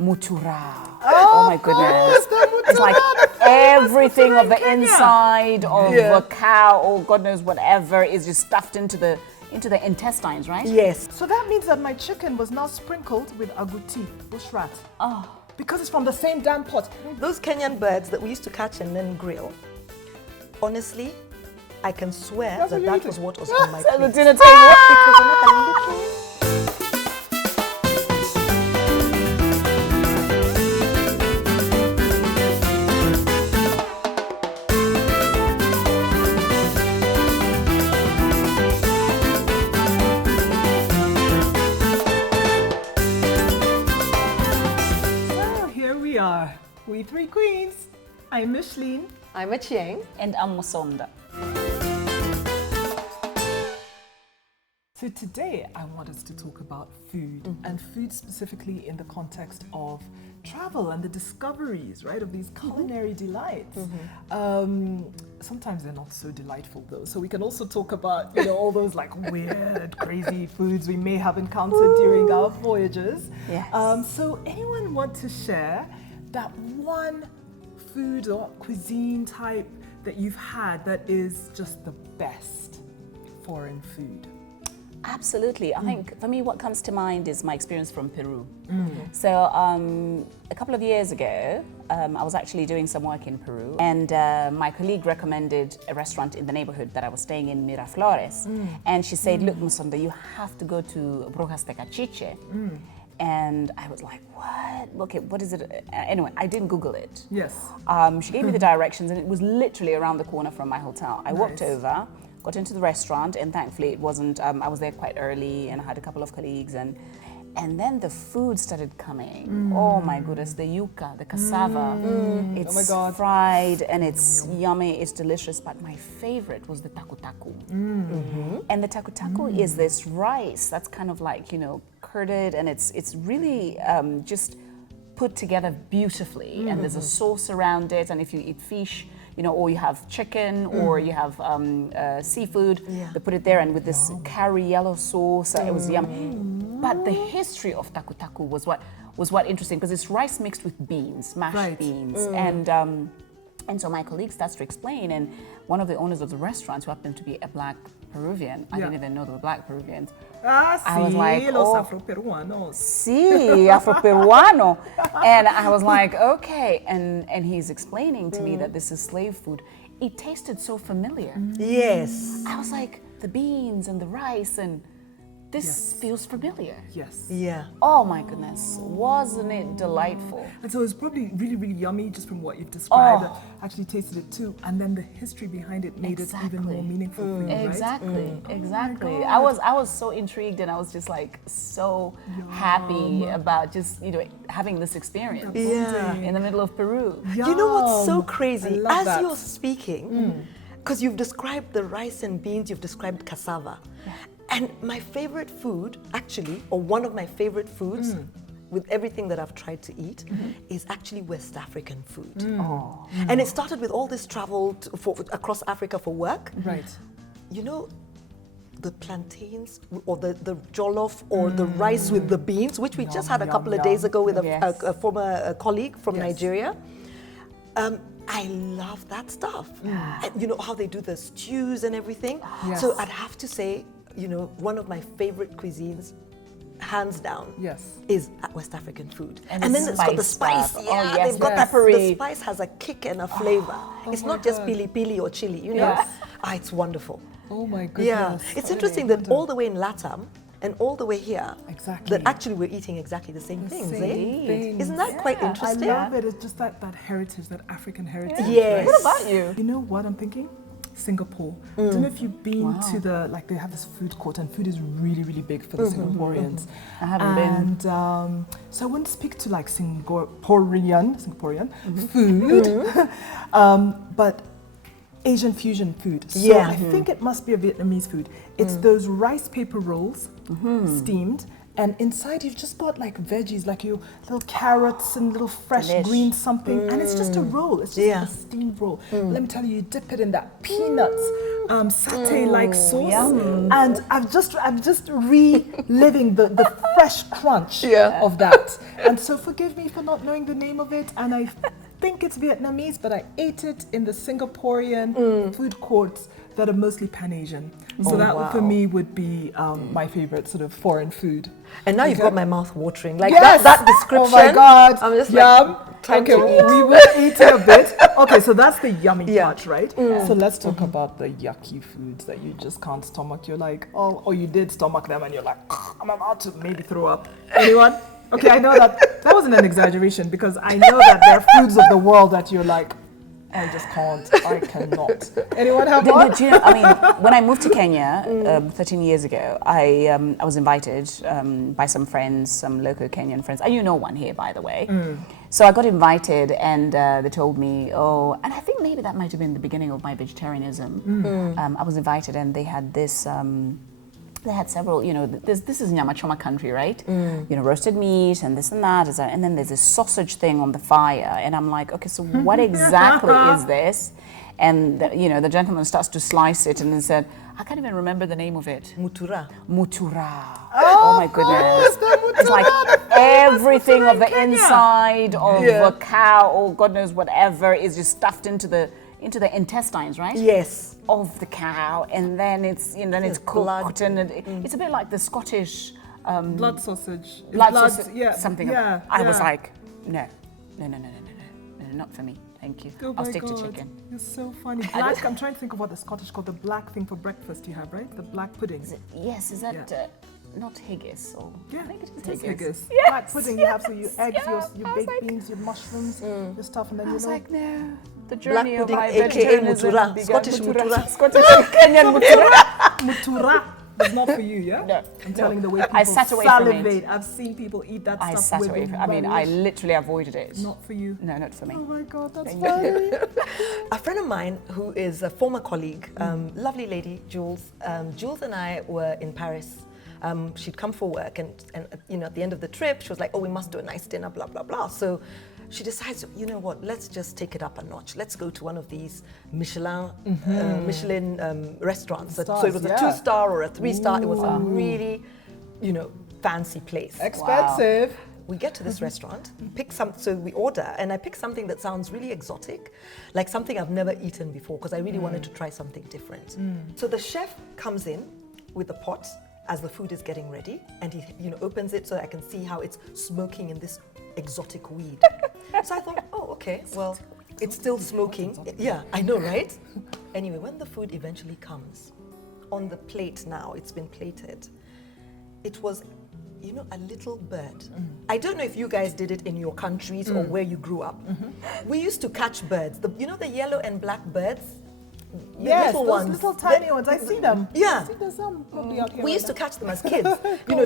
mutura. Oh my goodness. It's like everything of the inside of a cow or God knows whatever is just stuffed into the intestines, right? Yes. So that means that my chicken was now sprinkled with agouti, bush rat. Oh. Because it's from the same damn pot. Those Kenyan birds that we used to catch and then grill, honestly, I can swear that was what was on my plate. At the dinner table. Because I'm like a little... We three queens. I'm Micheline. I'm Achieng. And I'm Musonda. So today I want us to talk about food, and food specifically in the context of travel and the discoveries, right, of these culinary delights. Sometimes they're not so delightful though. So we can also talk about, all those like weird, crazy foods we may have encountered during our voyages. Yes. So anyone want to share that one food or cuisine type that you've had that is just the best foreign food? Absolutely. I think for me what comes to mind is my experience from Peru. So a couple of years ago, I was actually doing some work in Peru, and my colleague recommended a restaurant in the neighborhood that I was staying in, Miraflores. And she said, look, Musonda, you have to go to Brujas de Cachiche. And I was like, what? Okay, what is it? Anyway, I didn't Google it. Yes. She gave me the directions, and it was literally around the corner from my hotel. I walked over, got into the restaurant, and thankfully it wasn't, I was there quite early and I had a couple of colleagues, and then the food started coming. Oh my goodness, the yuca, the cassava. It's fried and it's yummy, it's delicious, but my favorite was the taku-taku. And the taku-taku is this rice that's kind of like, curded, and it's really just put together beautifully, and there's a sauce around it, and if you eat fish, or you have chicken, or you have seafood, they put it there, and with this curry yellow sauce, it was yummy. But the history of taku-taku was what interesting, because it's rice mixed with beans, mashed beans, and so my colleague starts to explain, and one of the owners of the restaurant, who happened to be a black Peruvian, I didn't even know they were black Peruvians. I was like, los afro-peruanos. Sí, afro-peruano. And I was like, okay. And he's explaining to me that this is slave food. It tasted so familiar. Yes. I was like, the beans and the rice, and this feels familiar. Yes. Yeah. Oh my goodness, wasn't it delightful? And so it's probably really, really yummy just from what you've described. I actually tasted it too, and then the history behind it made it even more meaningful for you, right? Exactly. Oh I was so intrigued, and I was just like so happy about just having this experience in the middle of Peru. You know what's so crazy? As that. you're speaking, because you've described the rice and beans, you've described cassava. And my favorite food, actually, or one of my favorite foods, with everything that I've tried to eat, is actually West African food. And it started with all this travel across Africa for work. Right. The plantains, or the jollof, or the rice with the beans, which we just had a couple of days ago with a former colleague from Nigeria. I love that stuff. And you know how they do the stews and everything? So I'd have to say, one of my favorite cuisines, hands down, is West African food. And then it's got the spice. They've got that. The spice has a kick and a flavor. It's not just pili pili or chili, it's wonderful. Oh my goodness. Yeah, it's interesting that all the way in LATAM and all the way here, that actually we're eating exactly the same things, Isn't that quite interesting? I love it. It's just that heritage, that African heritage. Yes. What about you? You know what I'm thinking? Singapore. I don't know if you've been to they have this food court, and food is really, really big for the Singaporeans. I haven't been. And so I wouldn't speak to like Singaporean food, but Asian fusion food. So I think it must be a Vietnamese food. It's those rice paper rolls, steamed, and inside you've just got like veggies, like your little carrots and little fresh green something, and it's just a roll. It's just a steamed roll. Let me tell you, you dip it in that peanuts satay-like sauce, and I'm just reliving the fresh crunch of that. And so forgive me for not knowing the name of it. And I think it's Vietnamese, but I ate it in the Singaporean food courts that are mostly Pan-Asian. So that for me would be my favorite sort of foreign food. And now you've got my mouth watering. Like that description. Oh my God. I'm just Yum. Time okay, to eat. we will eat a bit. Okay, so that's the yummy part, right? So let's talk about the yucky foods that you just can't stomach. You're like, or you did stomach them and you're like, I'm about to maybe throw up. Anyone? Okay, I know that wasn't an exaggeration because I know that there are foods of the world that you're like, I just can't. I cannot. Anyone have one? Do you know, I mean, when I moved to Kenya 13 years ago, I was invited by some friends, some local Kenyan friends. You know one here, by the way. So I got invited and they told me, and I think maybe that might have been the beginning of my vegetarianism. I was invited and they had this... they had several, this is Nyama Choma country, right? Roasted meat and this and that. And then there's a sausage thing on the fire. And I'm like, okay, so what exactly is this? And, the gentleman starts to slice it and then said, I can't even remember the name of it. Mutura. Oh my goodness. It's like everything of the inside of a cow or God knows whatever is just stuffed into the intestines, right? Yes. Of the cow, and then it's cooked, and it's a bit like the Scottish blood sausage. Something. I was like, no, not for me. Thank you. Oh I'll my stick to God. chicken. You're so funny. Black. I'm trying to think of what the Scottish call the black thing for breakfast. You have, right? The black pudding. Is that not haggis? Or yeah, I think it is haggis. Yes, black pudding. You have your eggs, your baked beans, your mushrooms, your stuff, and then I was like, no. The Black journey pudding, of my aka mutura. began. Scottish mutura. Scottish Kenyan mutura. Mutura is not for you, yeah? No. I'm telling the way people I sat away from salivate. it. I've seen people eat that I stuff sat with away from it. I mean, I literally avoided it. Not for you. No, not for me. Oh my God, that's funny. A friend of mine who is a former colleague, lovely lady, Jules. Jules and I were in Paris. She'd come for work and at the end of the trip, she was like, we must do a nice dinner, blah, blah, blah. So she decides, you know what, let's just take it up a notch. Let's go to one of these Michelin restaurants. So it was a 2-star or a 3-star. It was a really, fancy place. Expensive. Wow. We get to this restaurant, so we order, and I pick something that sounds really exotic, like something I've never eaten before, because I really wanted to try something different. So the chef comes in with the pot as the food is getting ready, and he opens it so I can see how it's smoking in this exotic weed. So I thought, okay, well, it's still smoking. Yeah, I know, right? Anyway, when the food eventually comes, on the plate now, it's been plated, it was, a little bird. I don't know if you guys did it in your countries or where you grew up. We used to catch birds. The yellow and black birds? Yes, little those ones. little tiny ones. I see them. Yeah. I see there's some probably out here. We used to catch them as kids.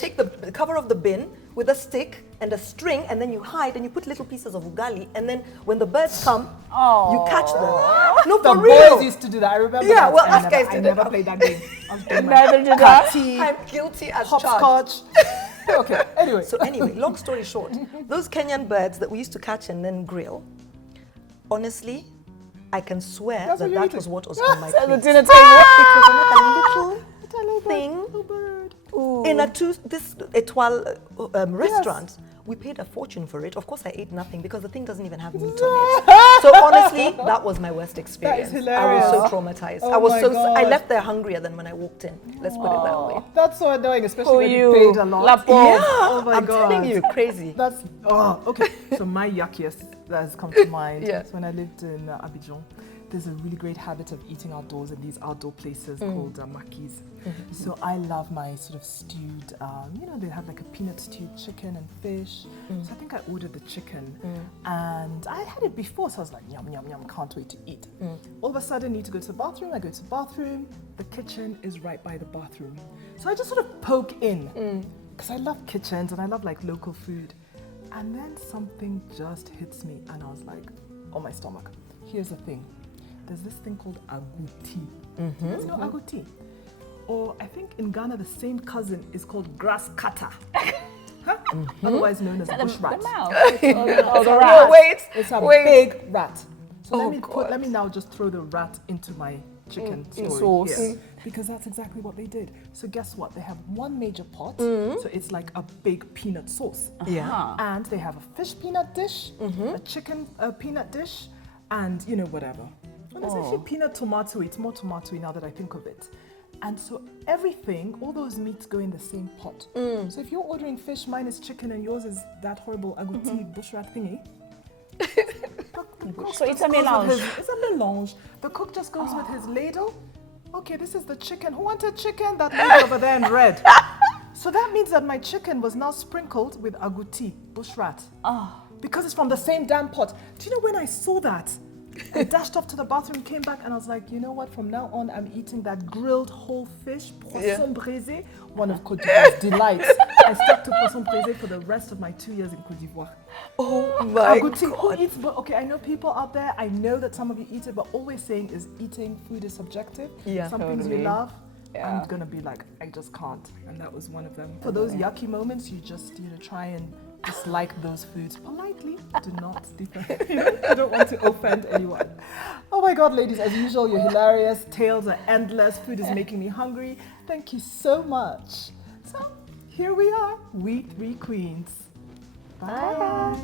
Take the cover of the bin with a stick and a string, and then you hide and you put little pieces of ugali, and then when the birds come, you catch them. No, for the real. boys used to do that. I remember. Yeah, that. well, I us guys I did never it. played that game. Neither did I. I'm guilty as charged. Hopscotch. Okay. Anyway. So long story short, those Kenyan birds that we used to catch and then grill, honestly, I can swear That's that what was what was on my At the plate. dinner table. It was like a little thing Little bird. in this étoile restaurant. We paid a fortune for it. Of course, I ate nothing because the thing doesn't even have meat on it. So honestly, that was my worst experience. hilarious. I was so traumatized. Oh I was my I God. left there hungrier than when I walked in. Let's put it that way. That's so annoying, especially when you you? paid a lot. Lapo. Yeah, Oh my I'm God. telling you, crazy. That's okay. So my yuckiest that has come to mind Yeah. is when I lived in Abidjan. There's a really great habit of eating outdoors in these outdoor places called makis. So I love my sort of stewed, they have like a peanut stewed chicken and fish. So I think I ordered the chicken and I had it before, so I was like, yum, yum, yum, can't wait to eat. All of a sudden, need to go to the bathroom. I go to the bathroom. The kitchen is right by the bathroom. So I just sort of poke in because I love kitchens and I love like local food. And then something just hits me and I was like, on my stomach. Here's the thing. There's this thing called agouti. You know agouti? Or I think in Ghana, the same cousin is called grass cutter. Otherwise known as bush rat. The mouth. Or the No, rat. wait. It's a wait. big rat. So Oh, let me now just throw the rat into my chicken sauce. here. Because that's exactly what they did. So guess what? They have one major pot, so it's like a big peanut sauce. Yeah. And they have a fish peanut dish, a chicken peanut dish, and you know, whatever. And it's actually peanut tomato. It's more tomatoey now that I think of it. And so everything, all those meats go in the same pot. So if you're ordering fish, mine is chicken, and yours is that horrible agouti bushrat thingy. So it's a mélange. It's a mélange. The cook just goes with his ladle. Okay, this is the chicken. Who wanted chicken? That lady over there in red. So that means that my chicken was now sprinkled with agouti, bushrat. Because it's from the same damn pot. Do you know when I saw that? I dashed off to the bathroom, came back, and I was like, you know what? From now on, I'm eating that grilled whole fish, poisson braisé, one of Côte d'Ivoire's delights. I stuck to poisson braisé for the rest of my 2 years in Côte d'Ivoire. Oh my Agouti, who God. eats? But okay, I know people out there. I know that some of you eat it, but always saying is eating food is subjective. Yeah, some things you totally. love. Yeah. I'm gonna be like, I just can't, and that was one of them. For those yucky moments, you just try and dislike those foods politely. Do not I don't want to offend anyone. Oh my God, ladies! As usual, you're hilarious. Tales are endless. Food is making me hungry. Thank you so much. So here we are, we three queens. Bye.